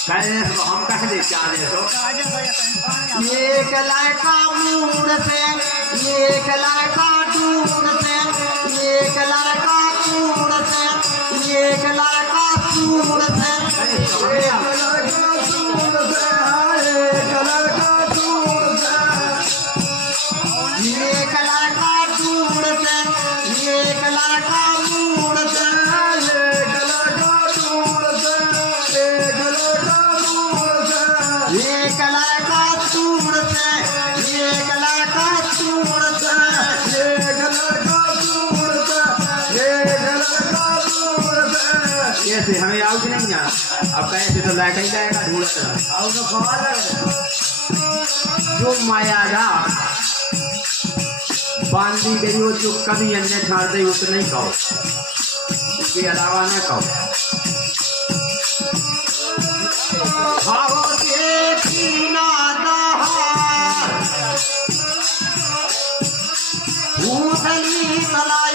हम कह दे क्या दे तो एक लड़का मूड से, एक लड़का ढूंढ से, एक लड़का कूड़ से, एक लड़का सूड़ से, एक लड़का सूड़ से, एक लड़का सूड़ से, एक लड़का ढूंढ से, एक लड़का मूड से, एक लड़का ढूंढ से, एक लड़का मूड से, एक लड़का सूड़ से, एक लड़का सूड़ से, एक लड़का सूड़ से, एक लड़का सूड़ से। ऐसे हमें आउट नहीं है अब कैसे तो लाइट ही जाएगा ढूंढ और तो खबर लग रहा जो माया जा बांधी गई हो जो कभी अन्य छाड़ दे वो तो नहीं कहो उसके अलावा ना कहो भाव देखी ना दहार भूतली तलाई